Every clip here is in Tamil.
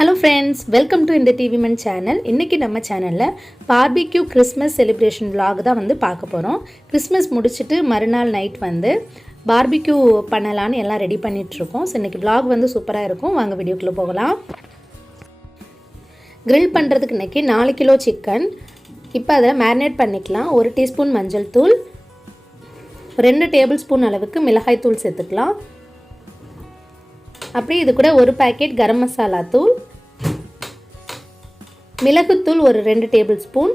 Hello friends, welcome to இந்த TV Man channel. இன்னைக்கு நம்ம சேனல்ல BBQ Christmas celebration vlog தான் வந்து பார்க்க போறோம். Christmas முடிச்சிட்டு மறுநாள் நைட் வந்து BBQ பண்ணலாம்னு எல்லாம் ரெடி பண்ணிட்டு இருக்கோம். சோ இன்னைக்கு vlog வந்து சூப்பரா இருக்கும். வாங்க வீடியோக்குள்ள போகலாம். grill பண்றதுக்கு இன்னைக்கு 4 கிலோ chicken. இப்போ அத மேரினேட் பண்ணிக்கலாம். 1 டீஸ்பூன் மஞ்சள் தூள், 2 டேபிள்ஸ்பூன் அளவுக்கு மிளகாய் தூள் சேர்த்துக்கலாம். அப்படியே இது கூட ஒரு பாக்கெட் கரம் மசாலா தூள், மிளகுத்தூள் ஒரு 2 டேபிள்ஸ்பூன்,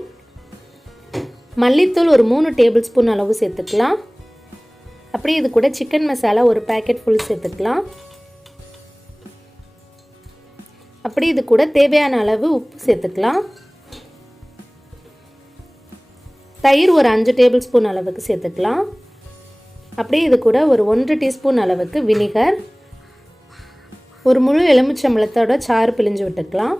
மல்லித்தூள் ஒரு 3 டேபிள்ஸ்பூன் அளவு சேர்த்துக்கலாம். அப்படியே இது கூட சிக்கன் மசாலா ஒரு பாக்கெட் ஃபுல் சேர்த்துக்கலாம். அப்படியே இது கூட தேவையான அளவு உப்பு சேர்த்துக்கலாம். தயிர் ஒரு 5 டேபிள்ஸ்பூன் அளவுக்கு சேர்த்துக்கலாம். அப்படியே இது கூட ஒரு 1 டீஸ்பூன் அளவுக்கு வினிகர், ஒரு முழு எலுமிச்சம்பழத்தோட சாறு பிழிஞ்சு விட்டுக்கலாம்.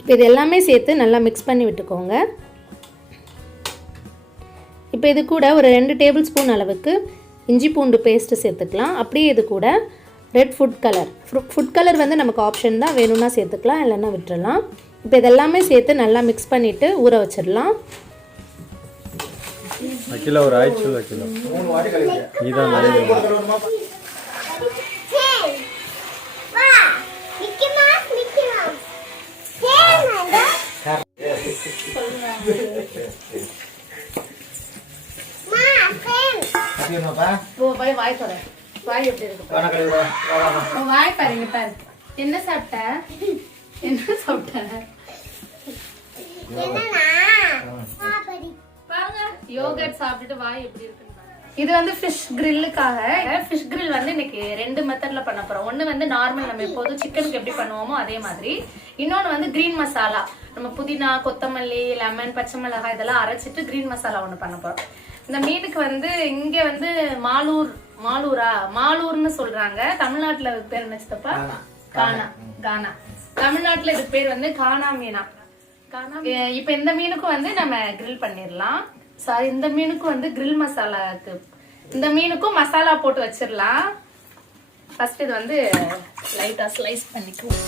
இப்போ இது எல்லாமே சேர்த்து நல்லா மிக்ஸ் பண்ணி விட்டுக்கோங்க. இப்போ இது கூட ஒரு 2 டேபிள் ஸ்பூன் அளவுக்கு இஞ்சி பூண்டு பேஸ்ட்டு சேர்த்துக்கலாம். அப்படியே இது கூட ரெட் ஃபுட் கலர் வந்து நமக்கு ஆப்ஷன் தான், வேணும்னா சேர்த்துக்கலாம், இல்லைன்னா விட்டுறலாம். இப்போ இதெல்லாமே சேர்த்து நல்லா மிக்ஸ் பண்ணிவிட்டு ஊற வச்சிடலாம். அகிலா ஒரு ஆயிடுச்சு அகிலா 3 வாட்டி கழிங்க இதான் நிறைய வா மிக்கி மவுஸ் சேனடா மா ஃபேன் அடினோப்பா ஓ வாய் தர வாய் எப்படி இருக்கு காண கழிங்க வா வாய் பாருங்க பாரு என்ன சாப்பிட்ட என்னன்னா சாப்பிடி யோகர்ட் சாப்பிட்டுட்டு வாய் எப்படி இருக்குன்னு. இது வந்து ஃபிஷ் கிரில்லுக்காக. ஃபிஷ் கிரில் வந்து இன்னைக்கு 2 மெத்தட்ல பண்ண போறோம். ஒன்னு வந்து நார்மல் நம்ம எப்போதும் சிக்கனுக்கு எப்படி பண்ணுவோமோ அதே மாதிரி, இன்னொன்னு வந்து கிரீன் மசாலா, நம்ம புதினா, கொத்தமல்லி, லெமன், பச்சை மிளகாய் இதெல்லாம் அரைச்சிட்டு கிரீன் மசாலா ஒன்று பண்ண போறோம். இந்த மீனுக்கு வந்து இங்க வந்து மாலூர்னு சொல்றாங்க. தமிழ்நாட்டுல பேர் என்னச்சுப்பா? கானா. தமிழ்நாட்டுல இது பேர் வந்து கானா மீனா. இப்ப இந்த மீனுக்கு வந்து நம்ம கிரில் பண்ணிடலாம். சாரி, இந்த மீனுக்கு வந்து கிரில் மசாலாக்கு, இந்த மீனுக்கும் மசாலா போட்டு வச்சிடலாம். ஃபர்ஸ்ட் இது வந்து லைட்டா ஸ்லைஸ் பண்ணிக்குவோம்.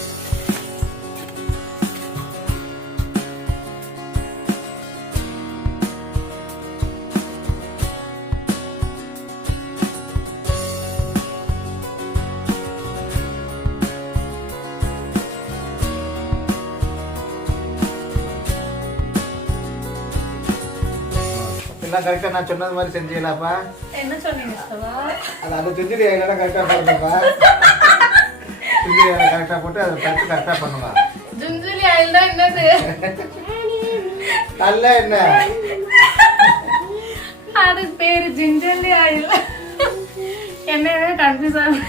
எல்லாம் கரெக்டா நான் சொன்னது மாதிரி செஞ்சீங்களாப்பா? என்ன சொன்னீங்க சவா? அது செஞ்சுட்டு எல்லாம் கரெக்டா பண்ணுங்கப்பா. செஞ்சு கரெக்டா போட்டு அதை பட்டு கரெக்டா பண்ணுங்க. ஜுஞ்சுலி ஆயில் தான் என்னது? நல்ல என்ன? அது பேரு ஜிஞ்சர்லி ஆயில். என்னவே கன்ஃபியூஸ் ஆகுது.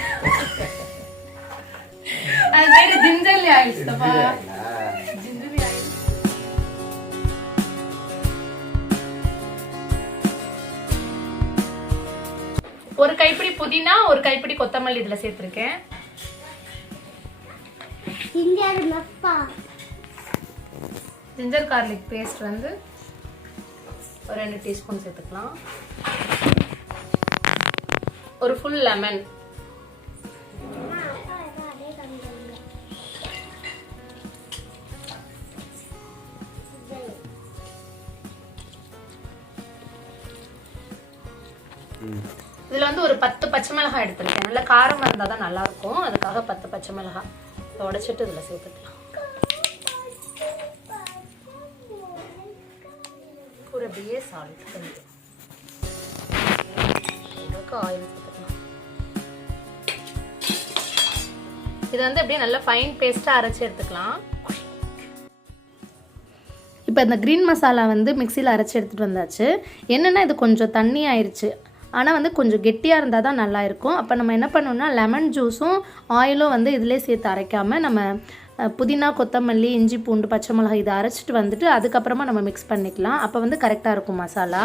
அது பேரு ஜிஞ்சர்லி ஆயில் சவா. ஒரு கைப்பிடி புதினா, ஒரு கைப்பிடி கொத்தமல்லி இதுல சேர்த்திருக்கேன். ஜிஞ்சர் கார்லிக் பேஸ்ட் வந்து ஒரு 2 டீஸ்பூன் சேர்த்துக்கலாம். ஒரு ஃபுல் லெமன், இதுல வந்து ஒரு 10 பச்சை மிளகாய் எடுத்திருக்கேன். நல்ல காரமா இருந்தா தான் நல்லா இருக்கும், அதுக்காக 10 பச்சை மிளகாய் உடைச்சிட்டு இதுல சேர்த்துக்கலாம். கூட அப்படியே சால்ட் கொஞ்சம் ஆயில் சேர்த்துக்கலாம். இது வந்து அப்படியே நல்லா ஃபைன் பேஸ்டா அரைச்சி எடுத்துக்கலாம். இப்போ இந்த கிரீன் மசாலா வந்து மிக்சியில் அரைச்சி எடுத்துகிட்டு வந்தாச்சு. என்னென்னா இது கொஞ்சம் தண்ணி ஆயிடுச்சு, ஆனால் வந்து கொஞ்சம் கெட்டியாக இருந்தால் தான் நல்லா இருக்கும். அப்போ நம்ம என்ன பண்ணோம்னா லெமன் ஜூஸும் ஆயிலும் வந்து இதிலே சேர்த்து அரைக்காமல் நம்ம புதினா, கொத்தமல்லி, இஞ்சி பூண்டு, பச்சை மிளகாய் இதை அரைச்சிட்டு வந்துட்டு அதுக்கப்புறமா நம்ம மிக்ஸ் பண்ணிக்கலாம். அப்போ வந்து கரெக்டாக இருக்கும் மசாலா.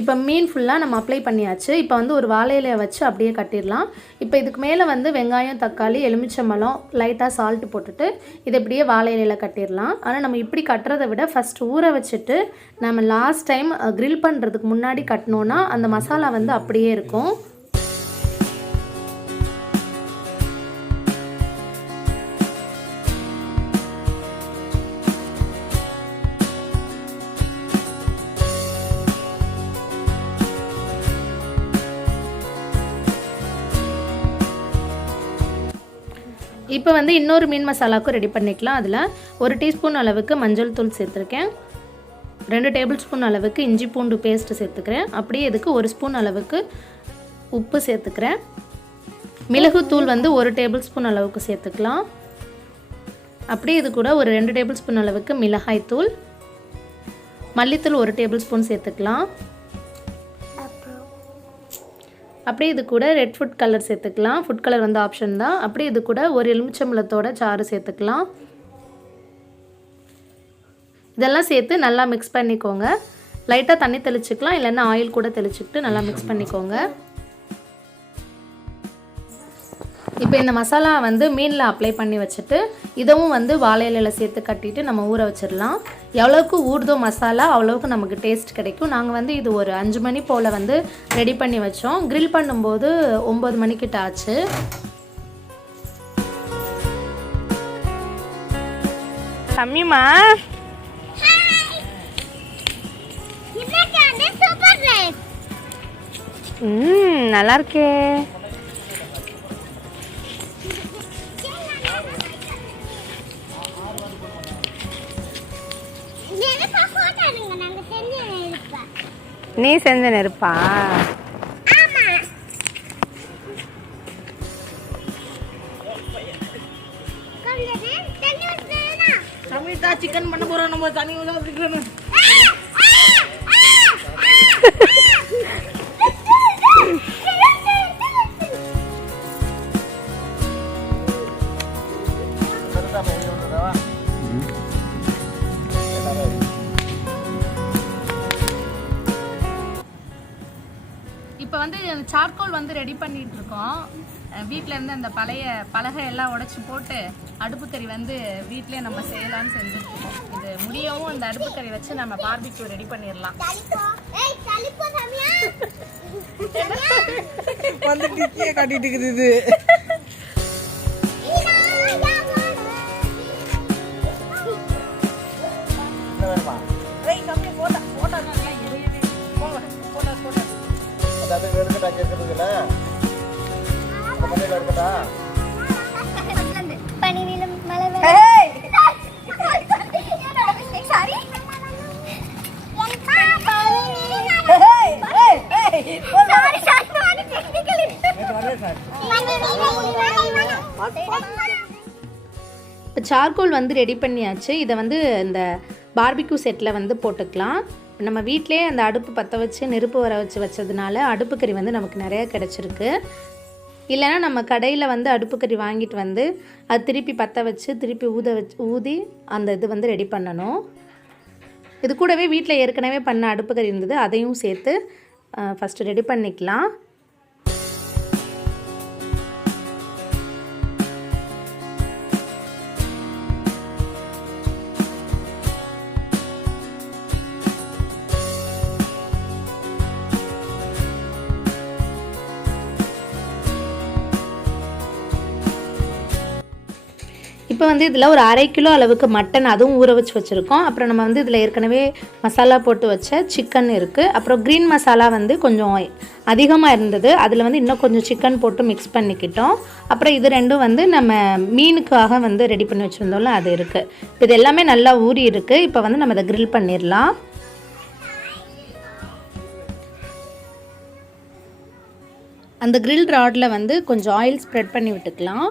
இப்போ மீன் ஃபுல்லாக நம்ம அப்ளை பண்ணியாச்சு. இப்போ வந்து ஒரு வாழை இலையை வச்சு அப்படியே கட்டிடலாம். இப்போ இதுக்கு மேலே வந்து வெங்காயம், தக்காளி, எலுமிச்சம்பழம், லைட்டாக சால்ட் போட்டுட்டு இதை இப்படியே வாழை இலையில் கட்டிடலாம். ஆனால் நம்ம இப்படி கட்டுறதை விட ஃபஸ்ட் ஊற வச்சுட்டு நம்ம லாஸ்ட் டைம் க்ரில் பண்ணுறதுக்கு முன்னாடி கட்டினோன்னா அந்த மசாலா வந்து அப்படியே இருக்கும். இப்போ வந்து இன்னொரு மீன் மசாலாவுக்கும் ரெடி பண்ணிக்கலாம். அதில் 1 டீஸ்பூன் அளவுக்கு மஞ்சள் தூள் சேர்த்துருக்கேன். 2 டேபிள் ஸ்பூன் அளவுக்கு இஞ்சி பூண்டு பேஸ்ட்டு சேர்த்துக்கிறேன். அப்படியே இதுக்கு 1 ஸ்பூன் அளவுக்கு உப்பு சேர்த்துக்கிறேன். மிளகுத்தூள் வந்து 1 டேபிள் ஸ்பூன் அளவுக்கு சேர்த்துக்கலாம். அப்படியே இது கூட ஒரு 2 டேபிள் ஸ்பூன் அளவுக்கு மிளகாய்த்தூள், மல்லித்தூள் 1 டேபிள் ஸ்பூன் சேர்த்துக்கலாம். அப்படியே இது கூட ரெட் ஃபுட் கலர் சேர்த்துக்கலாம். ஃபுட் கலர் வந்து ஆப்ஷன் தான். அப்படியே இது கூட ஒரு எலுமிச்சம்பழத்தோட சாறு சேர்த்துக்கலாம். இதெல்லாம் சேர்த்து நல்லா மிக்ஸ் பண்ணிக்கோங்க. லைட்டாக தண்ணி தெளிச்சுக்கலாம், இல்லைன்னா ஆயில் கூட தெளிச்சுக்கிட்டு நல்லா மிக்ஸ் பண்ணிக்கோங்க. இப்போ இந்த மசாலா வந்து மீனில் அப்ளை பண்ணி வச்சுட்டு இதுவும் வந்து வாழை இலையில் சேர்த்து கட்டிட்டு நம்ம ஊற வச்சிடலாம். எவ்வளோக்கு ஊறுதோ மசாலா அவ்வளோக்கு நமக்கு டேஸ்ட் கிடைக்கும். நாங்கள் வந்து இது ஒரு 5 மணி போல் வந்து ரெடி பண்ணி வச்சோம். க்ரில் பண்ணும்போது 9 மணிக்கிட்ட ஆச்சு. கம்மிமா நல்லா இருக்கே. நீ செஞ்ச நெருப்பா? சிக்கன் பண்ண போறோம் நம்ம தண்ணி ஊத்திக்கணும். இப்போ வந்து சார்கோல் வந்து ரெடி பண்ணிட்டு இருக்கோம். வீட்டில் இருந்து அந்த பழைய பலகை எல்லாம் உடைச்சி போட்டு அடுப்புக்கறி வந்து வீட்டிலே நம்ம செய்யலாம்னு செஞ்சுருக்கோம். இது முடியவும் அந்த அடுப்புக்கறி வச்சு நம்ம பார்பிக்யூ ரெடி பண்ணிடலாம். வந்து டிக்கியை கட்டிட்டு இருக்குது. இப்போ சார்கோல் வந்து ரெடி பண்ணியாச்சு. இதை வந்து இந்த பார்பிக்யூ செட்டில் வந்து போட்டுக்கலாம். நம்ம வீட்டிலே அந்த அடுப்பு பற்ற வச்சு நெருப்பு வர வச்சதுனால அடுப்புக்கறி வந்து நமக்கு நிறையா கிடச்சிருக்கு. இல்லைனா நம்ம கடையில் வந்து அடுப்புக்கறி வாங்கிட்டு வந்து அது திருப்பி பற்ற வச்சு திருப்பி ஊதி அந்த இது வந்து ரெடி பண்ணணும். இது கூடவே வீட்டில் ஏற்கனவே பண்ண அடுப்புக்கறி இருந்தது, அதையும் சேர்த்து ஃபஸ்ட்டு ரெடி பண்ணிக்கலாம். இப்போ வந்து இதில் ஒரு 1/2 கிலோ அளவுக்கு மட்டன் அதுவும் ஊற வச்சுருக்கோம். அப்புறம் நம்ம வந்து இதில் ஏற்கனவே மசாலா போட்டு வச்ச சிக்கன் இருக்குது. அப்புறம் க்ரீன் மசாலா வந்து கொஞ்சம் அதிகமாக இருந்தது, அதில் வந்து இன்னும் கொஞ்சம் சிக்கன் போட்டு மிக்ஸ் பண்ணிக்கிட்டோம். அப்புறம் இது ரெண்டும் வந்து நம்ம மீனுக்காக வந்து ரெடி பண்ணி வச்சுருந்தோம்ல அது இருக்குது. இப்போ இது எல்லாமே நல்லா ஊறி இருக்குது. இப்போ வந்து நம்ம இதை க்ரில் பண்ணிடலாம். அந்த க்ரில் ராடில் வந்து கொஞ்சம் ஆயில் ஸ்ப்ரெட் பண்ணி விட்டுக்கலாம்.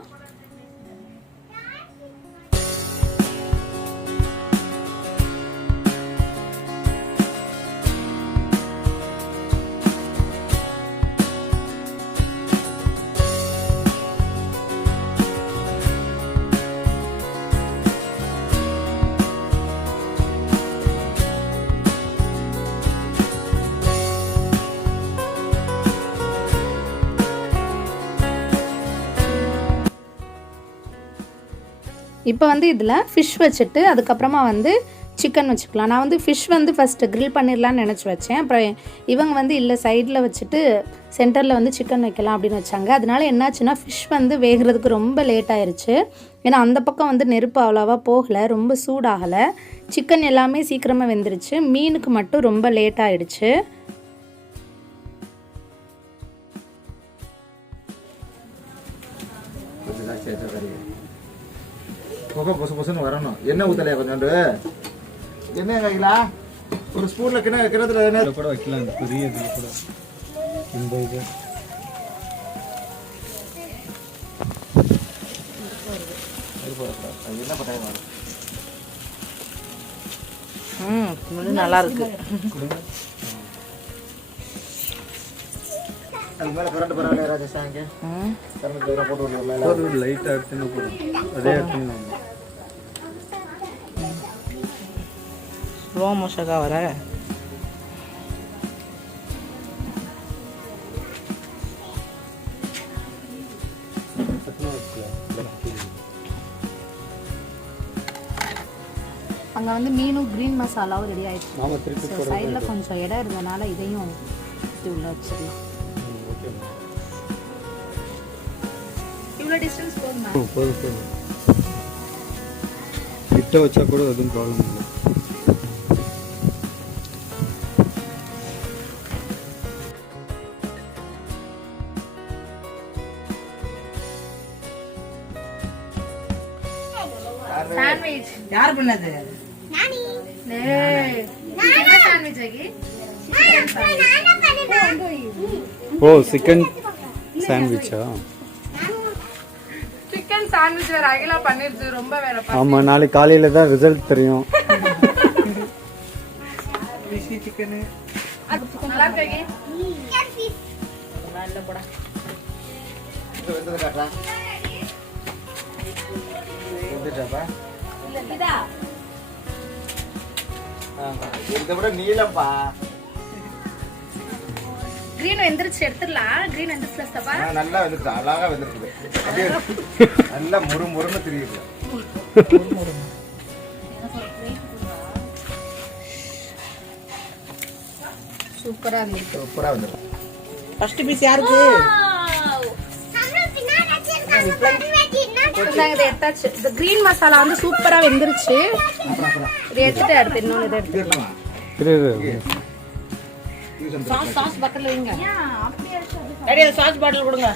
இப்போ வந்து இதில் ஃபிஷ் வச்சுட்டு அதுக்கப்புறமா வந்து சிக்கன் வச்சுக்கலாம். நான் வந்து ஃபிஷ் வந்து ஃபஸ்ட்டு க்ரில் பண்ணிடலான்னு நினச்சி வச்சேன். அப்புறம் இவங்க வந்து இல்லை சைடில் வச்சுட்டு சென்டரில் வந்து சிக்கன் வைக்கலாம் அப்படின்னு வச்சாங்க. அதனால என்னாச்சுன்னா ஃபிஷ் வந்து வேகிறதுக்கு ரொம்ப லேட் ஆயிடுச்சு. ஏன்னா அந்த பக்கம் வந்து நெருப்பு அவ்வளோவா போகலை, ரொம்ப சூடாகலை. சிக்கன் எல்லாமே சீக்கிரமாக வெந்துருச்சு, மீனுக்கு மட்டும் ரொம்ப லேட் ஆயிடுச்சு. பொசு பொசுன்னு வரணும். என்ன ஊத்தலையா கொஞ்சோண்டு? என்ன கைகளா ஒரு ஸ்பூன்ல கிணத்துல என்ன கூட வைக்கலாம். இந்த பெரிய இது கூட இந்த இது என்ன பண்ணாங்க? நல்லா இருக்கு. அது மேல கரண்ட் பரவாயில்ல ராஜேஷாங்க. கரண்ட் தூர போட்டு விடுங்க மேல. ஒரு லைட் எடுத்துன்னு போடு. அதே எடுத்துன்னு ஸ்லோ மோஷனா வர. அங்கே வந்து மீனும் க்ரீன் மசாலாவும் ரெடி ஆயிடுச்சு. நாம திருப்பி போடுறோம். சைடில் கொஞ்சம் இடம் இருந்தனால இதையும் உள்ள வச்சிடலாம். இவ்வளோ டிஸ்டன்ஸ் போதுமா? போதும். கிட்ட வச்சா கூட எதுவும் ப்ராப்ளம் இல்லை. சாண்ட்விச் யார் பண்ணது? என்ன சாண்ட்விச் ஆகி? ஓ சிக்கன் சாண்ட்விச்சா? சிக்கன் சாண்ட்விச் வேற அகிலா பண்ணிருச்சு. ரொம்ப வேற. ஆமாம், நாளைக்கு காலையில் தான் ரிசல்ட் தெரியும். சிக்கன் நல்லா இருக்கு. நல்ல போடா. இது வெந்தது காட்டா. வெந்துட்டாப்பா. இதா இதை விட நீளம்பா. கிரீன் வெந்துருச்சு, எடுத்துடலாம். கிரீன் வெந்துருச்சுலப்பா. நல்லா வெந்துருச்சு, அழகா வெந்துருக்குது. அப்படியே நல்லா முறுமுறுன்னு தெரியுது. சூப்பரா இருக்கு. சூப்பரா வந்துருக்கு. ஃபர்ஸ்ட் பீஸ் யாருக்கு? இதை எடுத்தாச்சு. இந்த கிரீன் மசாலா வந்து சூப்பரா வெந்துருச்சு. இதை எடுத்துட்டு அடுத்து இன்னொன்று இதை எடுத்துக்கலாம். சாஸ் பக்கத்துல வைங்க. ரெடி, சாஸ் பாட்டில் கொடுங்க.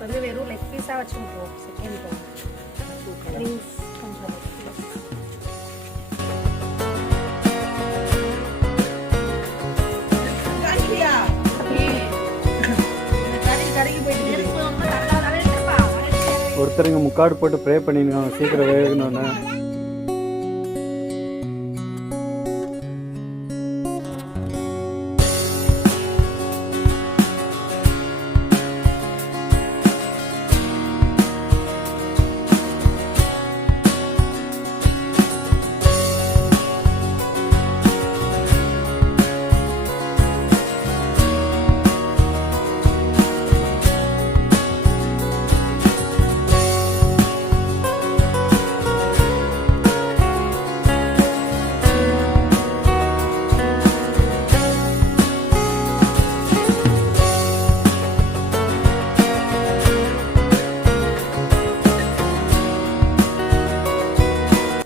வந்து வெறும் லெக் பீஸா வச்சுருக்கோம். செகண்ட் ரிங்ஸ் கொஞ்சம் ஒருத்தருங்க முக்காடு போட்டு ப்ரே பண்ணிருக்காங்க சீக்கிரம் வேகணும்னு.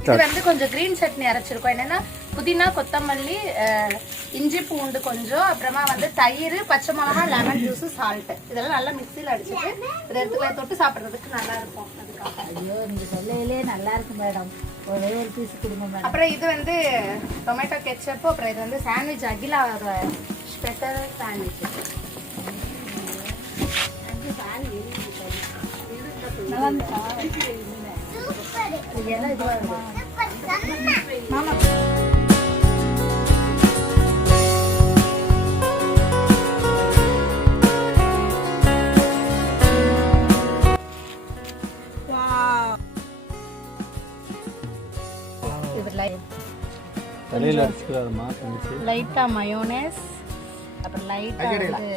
இது வந்து கொஞ்சம் கிரீன் சட்னி அரைச்சிருக்கோம். என்னன்னா புதினா, கொத்தமல்லி, இஞ்சி பூண்டு கொஞ்சம், அப்புறமா வந்து தயிர், பச்சை மிளகா, லெமன் ஜூஸ், சால்ட், இதெல்லாம் நல்லா மிக்சியில் அடிச்சுட்டு இதை எடுத்துக்கல தொட்டு சாப்பிட்றதுக்கு நல்லா இருக்கும். அதுக்காக ஐயோ நீங்க சொல்லவே நல்லா இருக்கு மேடம். ஒரே ஒரு பீஸ் கொடுங்க மேடம். அப்புறம் இது வந்து டொமேட்டோ கெச்சப்பு. அப்புறம் இது வந்து சாண்ட்விச், அகிலாவோட ஸ்பெஷல் சாண்ட்விச். நல்லா இருந்துச்சா? இது எல்லாம் இதுவா இருக்கு. மாமா தலையில் அடிச்சுக்கிறாருமா தங்கச்சி. லைட்டாக மயோனேஸ், அப்புறம் லைட்டாக வந்து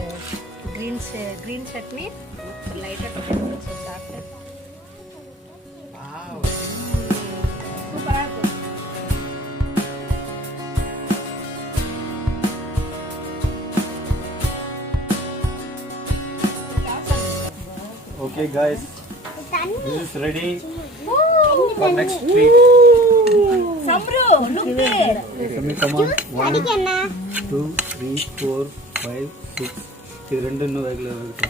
க்ரீன் சட்னி அப்புறம் லைட்டாக டொமேட்டோ சாஸ் சாப்பிட்டு சூப்பராக இருக்கும். Okay guys, this is ready for next treat. Samru, look Sammy, come on. 1, 2, 3, 4, 5, 6. இது ரெண்டு இன்னும் வேகல இருக்கு.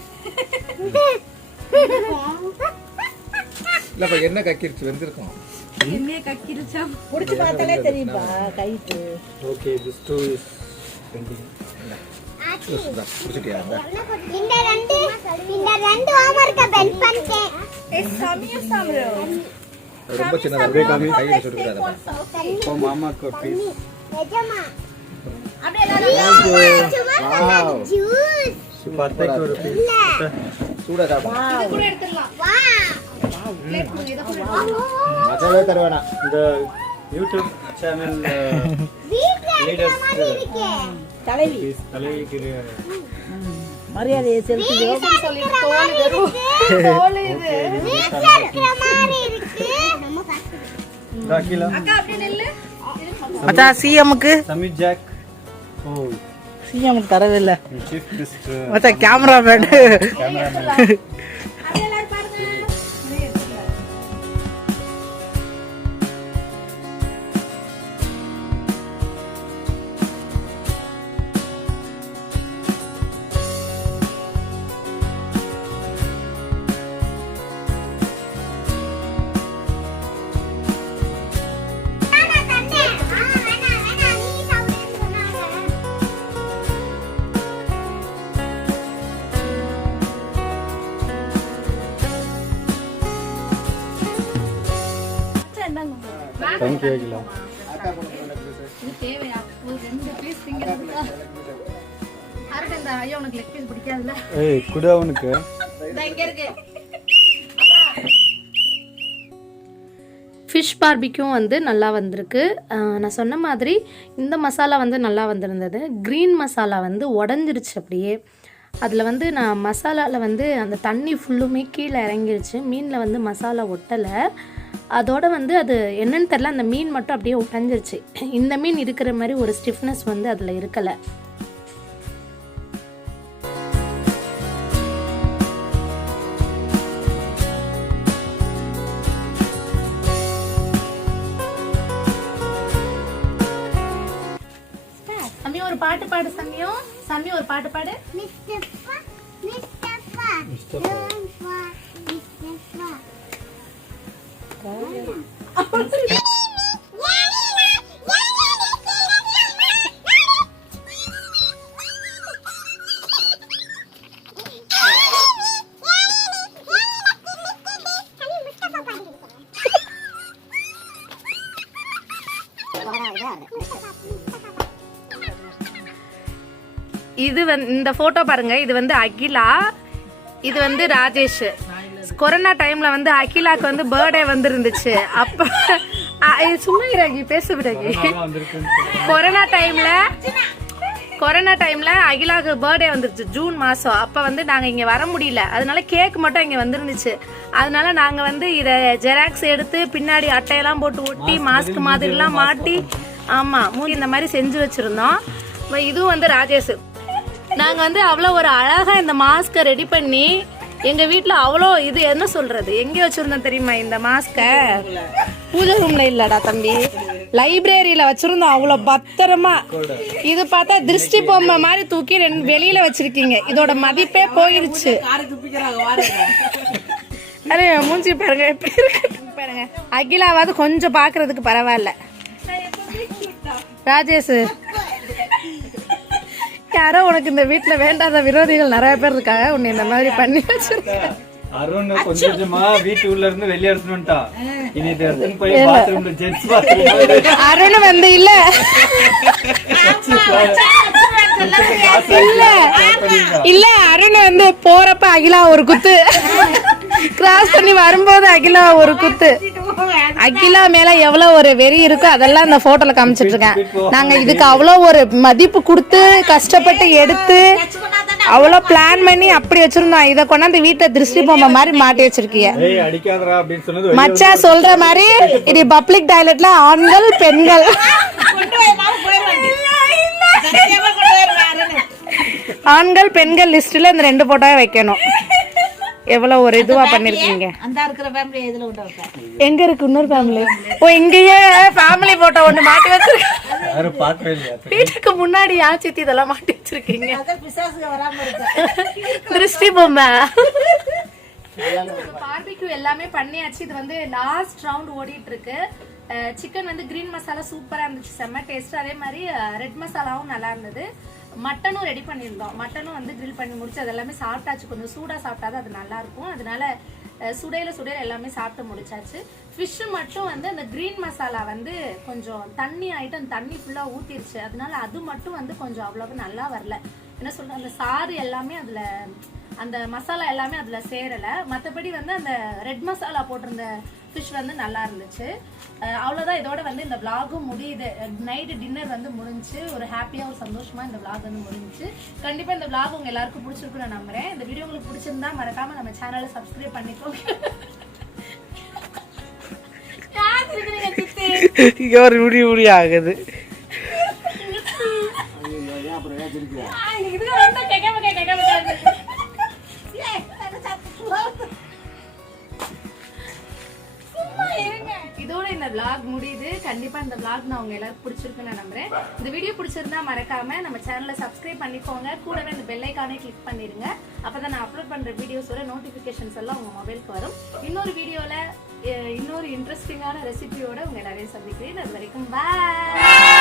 இல்லப்பா என்ன கக்கிருச்சு வெந்திருக்கும். என்ன கக்கிருச்சா புடிச்சு பார்த்தாலே தெரியும்பா கைக்கு. Okay, this two is pending. இந்த ரெண்டு ஹோம்வொர்க்க பெல் பண்ணிட்டேன். Samru. ரொம்ப சின்னதா அப்படியே காமி கையில சுட்டுறாதப்பா. Oh mama ko please. நிஜமா அப்படியே எல்லாரும் வாவ் ஜூஸ் பத்தைக்கு ஒரு piece. சூடா சாப்பிடு. இது கூட எடுத்துடலாம். மசாலா தருவானா. இந்த YouTube channel வீட்ல leaders இருக்கே தலைவி please தலைவிக்கு மரியாதையை செலுத்துகிறோம். சொல்லிட்டு தோல் வெறும் தோல் இது. வீட்ல இருக்கிற மாதிரி இருக்கு. நம்ம பாத்து ராகிலா அக்கா அப்படியே நெல்லு. மச்சான் சிஎம்க்கு Sammy Jack. Oh, சிஎம்க்கு தரவே இல்லை chief guest. மச்சான் கேமராமேன் Cameraman. அப்படியே எல்லாரும் பாருங்க. அப்படியே எடுத்துடலாம். Thank you Akila. இது தேவையா? ஒரு 2 பீஸ் திங்கிறதுக்கு. அருண் இந்த ஐயா உனக்கு லெக் பீஸ் பிடிக்காதுல்ல? ஏய் குடு அவனுக்கு. இந்த இங்க இருக்கு. ஃபிஷ் பார்பிக்யூம் வந்து நல்லா வந்திருக்கு. நான் சொன்ன மாதிரி இந்த மசாலா வந்து நல்லா வந்திருந்தது. க்ரீன் மசாலா வந்து உடஞ்சிருச்சு அப்படியே. அதில் வந்து நான் மசாலாவில் வந்து அந்த தண்ணி ஃபுல்லுமே கீழே இறங்கிருச்சு. மீனில் வந்து மசாலா ஒட்டலை. அதோடு வந்து அது என்னன்னு தெரில, அந்த மீன் மட்டும் அப்படியே உடஞ்சிருச்சு. இந்த மீன் இருக்கிற மாதிரி ஒரு ஸ்டிஃப்னஸ் வந்து அதில் இருக்கலை. சம்மி ஒரு பாட்டு பாடு சம்மியும். சம்மி ஒரு பாட்டு பாடு. மிஸ்டப்பா மிஸ்டப்பா மிஸ்டப்பா இது வந்து இந்த ஃபோட்டோ பாருங்கள். இது வந்து அகிலா, இது வந்து ராஜேஷ். கொரோனா டைமில் வந்து அகிலாக்கு வந்து பர்த்டே வந்துருந்துச்சு. அப்போ சும்மா இறங்கி பேச விடாங்கி. கொரோனா டைமில் அகிலாவுக்கு பர்த்டே வந்துருச்சு ஜூன் மாதம். அப்போ வந்து நாங்கள் இங்கே வர முடியல, அதனால கேக் மட்டும் இங்கே வந்துருந்துச்சு. அதனால நாங்கள் வந்து இதை ஜெராக்ஸ் எடுத்து பின்னாடி அட்டையெல்லாம் போட்டு ஒட்டி மாஸ்க் மாதிரிலாம் மாட்டி, ஆமாம் மூடி இந்த மாதிரி செஞ்சு வச்சுருந்தோம். இதுவும் வந்து ராஜேஷ். நாங்கள் வந்து அவ்வளோ ஒரு அழகாக இந்த மாஸ்கை ரெடி பண்ணி எங்கள் வீட்டில் அவ்வளோ இது என்ன சொல்கிறது எங்கே வச்சுருந்தோம் தெரியுமா? இந்த மாஸ்கை பூஜை ரூமில் இல்லைடா தம்பி, லைப்ரரியில் வச்சுருந்தோம் அவ்வளோ பத்திரமா. இது பார்த்தா திருஷ்டி பொம்மை மாதிரி தூக்கி வெளியில் வச்சுருக்கீங்க. இதோட மதிப்பே போயிடுச்சு. அரே மூஞ்சி பாருங்க எப்படி இருக்கு பாருங்க. அகிலாவாவது கொஞ்சம் பார்க்கறதுக்கு பரவாயில்ல. ராஜேஷ், யாரோ உனக்கு இந்த வீட்டுல வேண்டாத விரோதிகள் நிறைய பேர் இருக்காங்க. உன்னை இந்த மாதிரி பண்ணி வச்சிருக்கேன். அருண் கொஞ்சமா வீட்டு உள்ள இருந்து வெளிய எடுத்துட்டா. இனி இத எடுத்து போய் பாத்ரூம்ல ஜென்ஸ் பாத்ரூம். அருண் வந்து இல்ல இல்ல அருண் வந்து போறப்ப அகிலா ஒரு குத்து, கிராஸ் பண்ணி வரும்போது அகிலா ஒரு குத்து. அகிலா மேல எவ்வளவு ஒரு வெறி இருக்கோ அதெல்லாம் இந்த போட்டோல காமிச்சிட்டு இருக்கேன். நாங்க இதுக்கு அவ்வளோ ஒரு மதிப்பு கொடுத்து கஷ்டப்பட்டு எடுத்து அவ்வளோ பிளான் பண்ணி அப்படி வச்சிருந்தோம். இதை கொண்டாந்து வீட்டை திருஷ்டி பொம்மை மாதிரி மாட்டி வச்சிருக்கீங்க. மச்சா சொல்ற மாதிரி இது பப்ளிக் டாய்லெட்ல ஆண்கள் பெண்கள் ஆண்கள் பெண்கள் லிஸ்ட்ல இந்த 2 போட்டோவை வைக்கணும். எவ்வளவு ஒரு இதுவா பண்ணிருக்கீங்க. எங்க இருக்கு இன்னொரு ஃபேமிலி? ஓ இங்கேயே ஃபேமிலி போட்டோ ஒண்ணு மாட்டி வச்சிருக்கீங்க. வீட்டுக்கு முன்னாடி சித்தி இதெல்லாம் மாட்டி வச்சிருக்கீங்க. திருஷ்டி பொம்மை. பார்பிக்யூ எல்லாமே பண்ணியாச்சு. இது வந்து லாஸ்ட் ரவுண்ட் ஓடிட்டு இருக்கு. சிக்கன் வந்து கிரீன் மசாலா சூப்பரா இருந்துச்சு, செம்ம டேஸ்ட். அதே மாதிரி ரெட் மசாலாவும் நல்லா இருந்தது. மட்டனும் ரெடி பண்ணியிருந்தோம். மட்டனும் வந்து கிரில் பண்ணி முடிச்சு அது எல்லாமே சாப்பிட்டாச்சு. கொஞ்சம் சூடாக சாப்பிட்டாதான் அது நல்லா இருக்கும். அதனால சுடையில எல்லாமே சாப்பிட்டு முடிச்சாச்சு. ஃபிஷ்ஷு மட்டும் வந்து அந்த கிரீன் மசாலா வந்து கொஞ்சம் தண்ணி ஆகிட்டு அந்த தண்ணி ஃபுல்லாக ஊற்றிருச்சு. அதனால அது மட்டும் வந்து கொஞ்சம் அவ்வளோவு நல்லா வரல. என்ன சொல்கிறேன், அந்த சாறு எல்லாமே அதில் அந்த மசாலா எல்லாமே அதில் சேரலை. மற்றபடி வந்து அந்த ரெட் மசாலா போட்டிருந்த ஃபிஷ் வந்து நல்லா இருந்துச்சு. அவ்வளோதான். இதோட வந்து இந்த விளாகும் முடியுது. நைட்டு டின்னர் வந்து முடிஞ்சு ஒரு ஹாப்பியாக ஒரு சந்தோஷமாக இந்த விளாக் வந்து முடிஞ்சிச்சு. கண்டிப்பாக இந்த விளாக் உங்கள் எல்லாருக்கும் பிடிச்சிருக்குன்னு நான் நம்புகிறேன். இந்த வீடியோ உங்களுக்கு பிடிச்சிருந்தா மறக்காமல் நம்ம சேனலை சப்ஸ்கிரைப் பண்ணிக்கோங்க. ஆகுது இதோட இந்த vlog முடியுது. கண்டிப்பா இந்த vlog நான் உங்க எல்லாருக்கும் பிடிச்சிருக்குன்னு நான் நம்புறேன். இந்த வீடியோ பிடிச்சிருந்தா மறக்காம நம்ம சேனலை சப்ஸ்கிரைப் பண்ணிக்கோங்க. கூடவே இந்த பெல் ஐகானை கிளிக் பண்ணிருங்க. அப்பதான் நான் அப்லோட் பண்ற வீடியோஸோட நோட்டிபிகேஷன்ஸ் எல்லாம் உங்க மொபைலுக்கு வரும். இன்னொரு வீடியோல இன்னொரு இன்ட்ரெஸ்டிங்கான ரெசிபியோட உங்க எல்லாரையும் சந்திக்கிறேன். அது வரைக்கும் பாய்.